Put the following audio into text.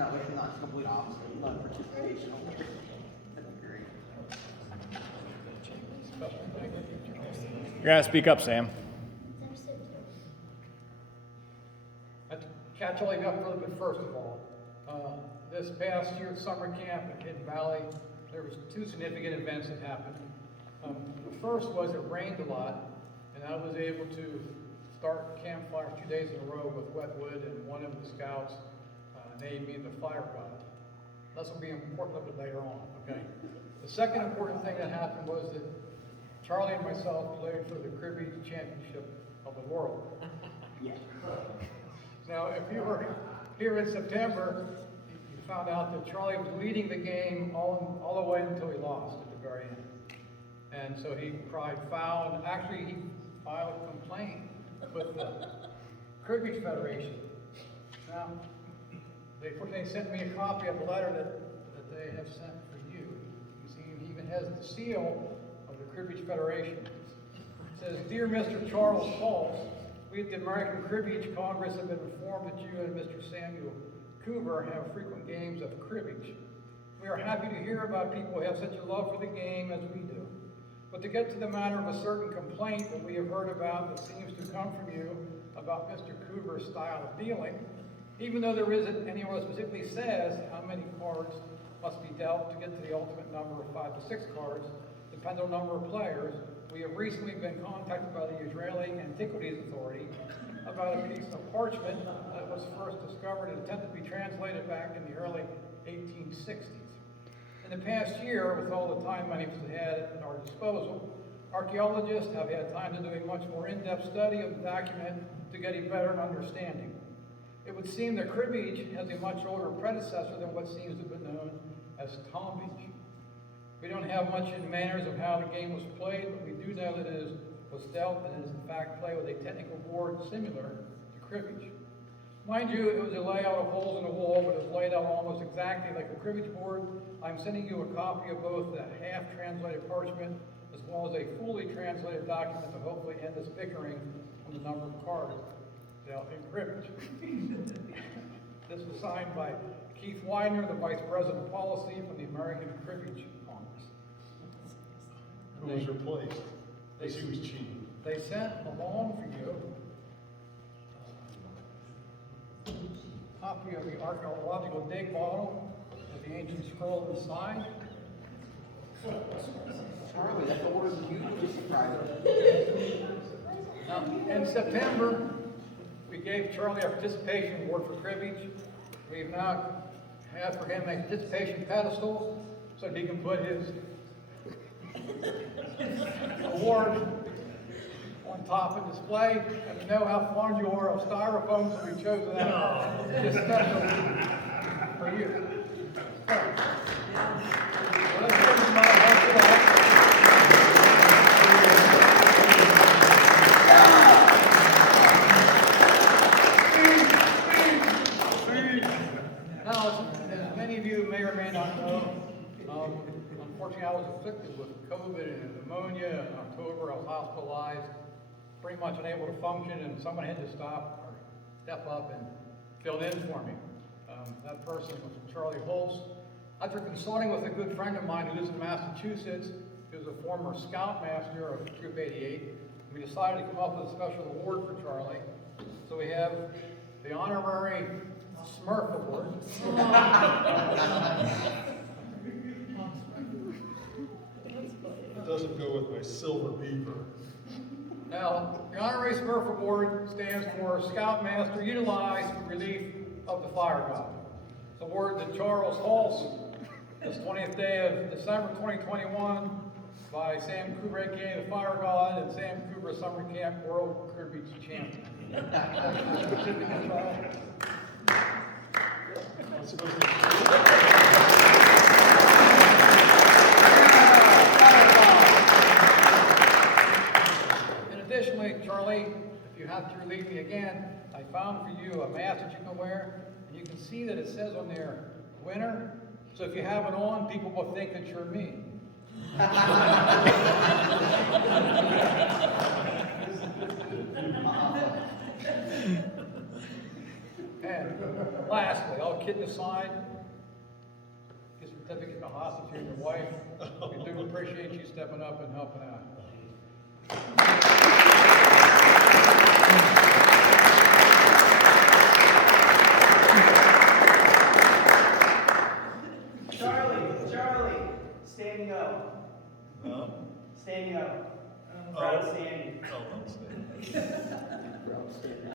No, it's not. It's the complete opposite. Not participation. That'd be great. You're gonna speak up, Sam. I'd catch all you up a little bit first of all. This past year at summer camp at Hidden Valley, there was two significant events that happened. The first was it rained a lot, and I was able to start campfires 2 days in a row with wet wood, and one of the scouts named me the fire god. This will be important a little bit later on, okay? The second important thing that happened was that Charlie and myself played for the Cribbage Championship of the world. Yeah. Now, if you were here in September, you found out that Charlie was leading the game all the way until he lost at the very end. And so he cried foul, and actually he filed a complaint with the Cribbage Federation. Now, they sent me a copy of the letter that they have sent for you. You see, he even has the seal of the Cribbage Federation. It says, "Dear Mr. Charles Hulse, we at the American Cribbage Congress have been informed that you and Mr. S.M.U.R.F have frequent games of cribbage. We are happy to hear about people who have such a love for the game as we do. But to get to the matter of a certain complaint that we have heard about that seems to come from you about Mr. Coover's style of dealing, even though there isn't anyone who specifically says how many cards must be dealt to get to the ultimate number of 5 to 6 cards, depending on the number of players, we have recently been contacted by the Israeli Antiquities Authority about a piece of parchment that was first discovered and attempted to be translated back in the early 1860s. In the past year, with all the time many of us had at our disposal, archaeologists have had time to do a much more in-depth study of the document to get a better understanding. It would seem that cribbage has a much older predecessor than what seems to have been known as tombage. We don't have much in manners of how the game was played, but we do know that it was dealt and is in fact played with a technical board similar to cribbage. Mind you, it was a layout of holes in the wall, but it was laid out almost exactly like a cribbage board. I'm sending you a copy of both the half-translated parchment as well as a fully translated document to hopefully end this bickering on the number of cards dealt in cribbage. This was signed by Keith Widener, the Vice President of Policy from the American Cribbage Congress. Who was replaced? Because he was cheating. They sent along for you a copy of the archaeological dig model with the ancient scroll inside. Charlie, that's the word you just surprised. Now, in September, we gave Charlie a participation award for cribbage. We've now had for him a participation pedestal so he can put his award on top of display. And we know how fond you are of styrofoam, so we chose that just special for you. So let's give him a hand for that. Now, as many of you may or may not know, unfortunately I was afflicted with COVID and pneumonia in October. I was hospitalized, pretty much unable to function, and someone had to step up and fill in for me. That person was Charlie Hulse. After consulting with a good friend of mine who lives in Massachusetts, who was a former scoutmaster of Troop 88, we decided to come up with a special award for Charlie. So we have the honorary S.M.U.R.F award. It doesn't go with my silver beaver. Now, the honorary S.M.U.R.F award stands for Scoutmaster Utilized for Relief of the Fire God. It's awarded to Charles Hulse this 20th day of December 2021 by Sam Coover, aka the Fire God, and Sam Coover Summer Camp World Cribbage Champion. And additionally, Charlie, if you have to relieve me again, I found for you a mask that you can wear, and you can see that it says on there, winner. So if you have it on, people will think that you're me. And lastly, all kidding kidding aside, get a certificate of hostage and your wife. We do appreciate you stepping up and helping out. Charlie, standing up. No? Standing up. Proud standing. Oh, I'm staying. Proud standing.